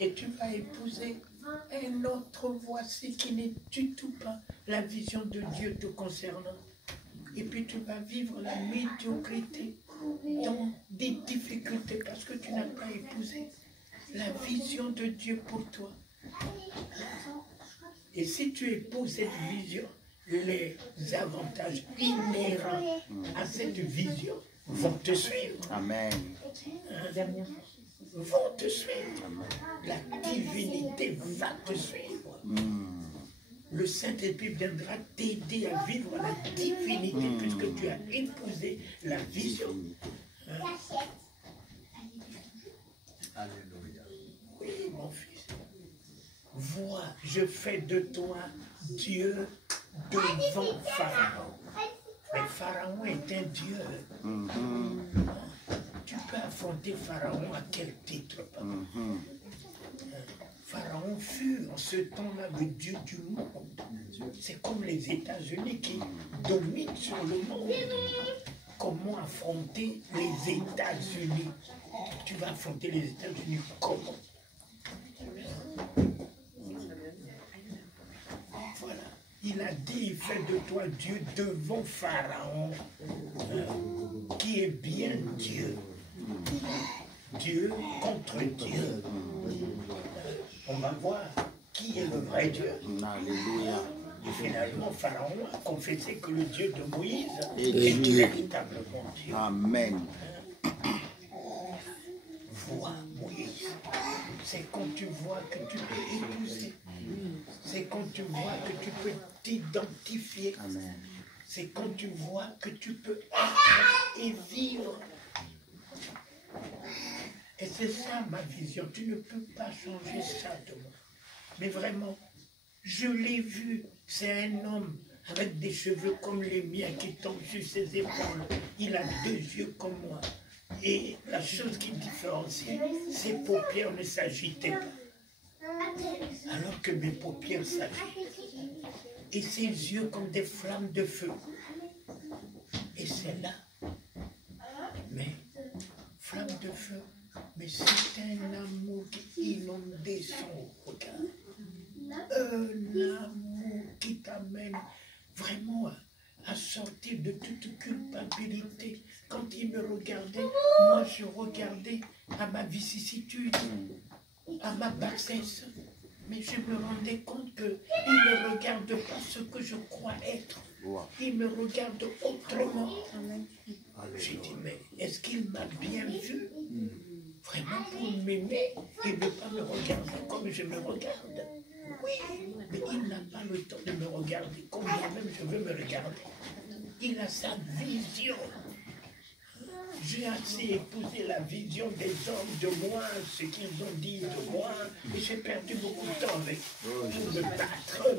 Et tu vas épouser un autre, voici, qui n'est du tout pas la vision de Dieu te concernant. Et puis tu vas vivre la médiocrité dans des difficultés parce que tu n'as pas épousé la vision de Dieu pour toi. Et si tu épouses cette vision, les avantages inhérents à cette vision vont te suivre. Amen. Vont te suivre. La divinité va te suivre. Le Saint-Esprit viendra t'aider à vivre la divinité puisque tu as épousé la vision. Alléluia. Oui, mon fils. Vois, je fais de toi Dieu devant Pharaon. Mais Pharaon est un Dieu. Tu peux affronter Pharaon à quel titre, papa? Pharaon fut en ce temps-là le Dieu du monde. C'est comme les États-Unis qui dominent sur le monde. Comment affronter les États-Unis? Tu vas affronter les États-Unis comment? Voilà. Il a dit, fais de toi Dieu devant Pharaon, qui est bien Dieu. Dieu contre Dieu. On va voir qui est le vrai Dieu. Alléluia. Et finalement, Pharaon a confessé que le Dieu de Moïse Et est Dieu. véritablement Dieu. Amen. Vois Moïse. C'est quand tu vois que tu peux épouser. C'est quand tu vois que tu peux t'identifier. Amen. C'est quand tu vois que tu peux être et vivre. Et c'est ça ma vision. Tu ne peux pas changer ça de moi. Mais vraiment, je l'ai vu. C'est un homme avec des cheveux comme les miens qui tombent sur ses épaules. Il a 2 yeux comme moi. Et la chose qui différencie, ses paupières ne s'agitaient pas. Alors que mes paupières s'agitent. Et ses yeux comme des flammes de feu. Et c'est là. Mais, flamme de feu. Mais c'est un amour qui inondait son regard. Un amour qui t'amène vraiment à sortir de toute culpabilité. Quand il me regardait, moi je regardais à ma vicissitude, à ma bassesse. Mais je me rendais compte qu'il ne regarde pas ce que je crois être. Il me regarde autrement. J'ai dit, mais est-ce qu'il m'a bien vu? Vraiment pour m'aimer et ne pas me regarder comme je me regarde. Oui, mais il n'a pas le temps de me regarder comme moi-même je veux me regarder. Il a sa vision. J'ai assez épousé la vision des hommes de moi, ce qu'ils ont dit de moi, et j'ai perdu beaucoup de temps avec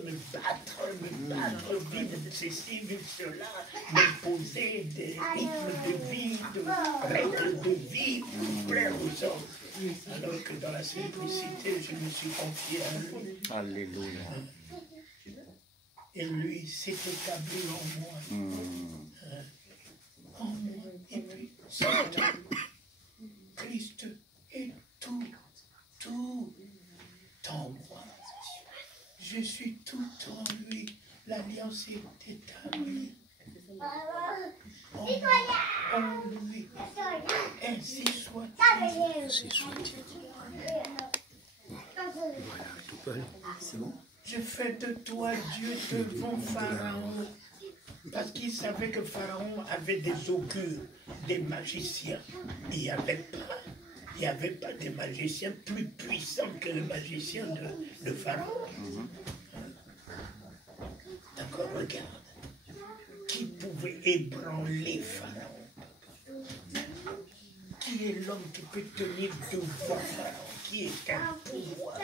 me battre, vivre ceci, vivre cela, m'imposer des rythmes de vie, de règles de vie pour plaire aux hommes. Alors que dans la simplicité, je me suis confié à lui. Alléluia. Et lui s'est établi en moi. En moi. Et puis, c'est Christ est tout en moi. Je suis tout en lui. L'alliance est établie. En lui. Ainsi soit-il. Ainsi soit-il. Voilà, tout peut aller. C'est bon? Je fais de toi Dieu devant Pharaon. Parce qu'il savait que Pharaon avait des augures, des magiciens. Il n'y avait pas de magicien plus puissant que le magicien de Pharaon. D'accord, regarde. Qui pouvait ébranler Pharaon? Qui est l'homme qui peut tenir devant Pharaon? Qui est un pouvoir?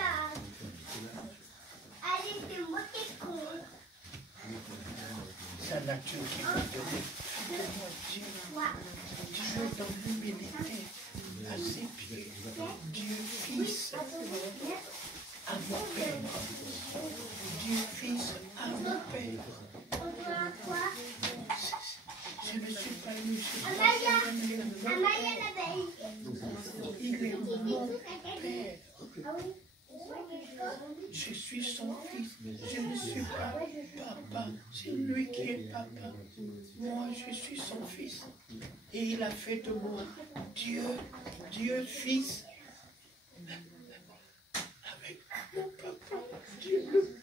Sa nature qui m'a donné. Dieu dans l'humilité, à ses pieds, Dieu Fils à mon Père. Dieu Fils à mon Père. Je ne suis pas ému, il est mon Père. Je suis son fils. Je ne suis pas papa. C'est lui qui est papa. Moi, je suis son fils. Et il a fait de moi Dieu fils. Avec mon papa, Dieu le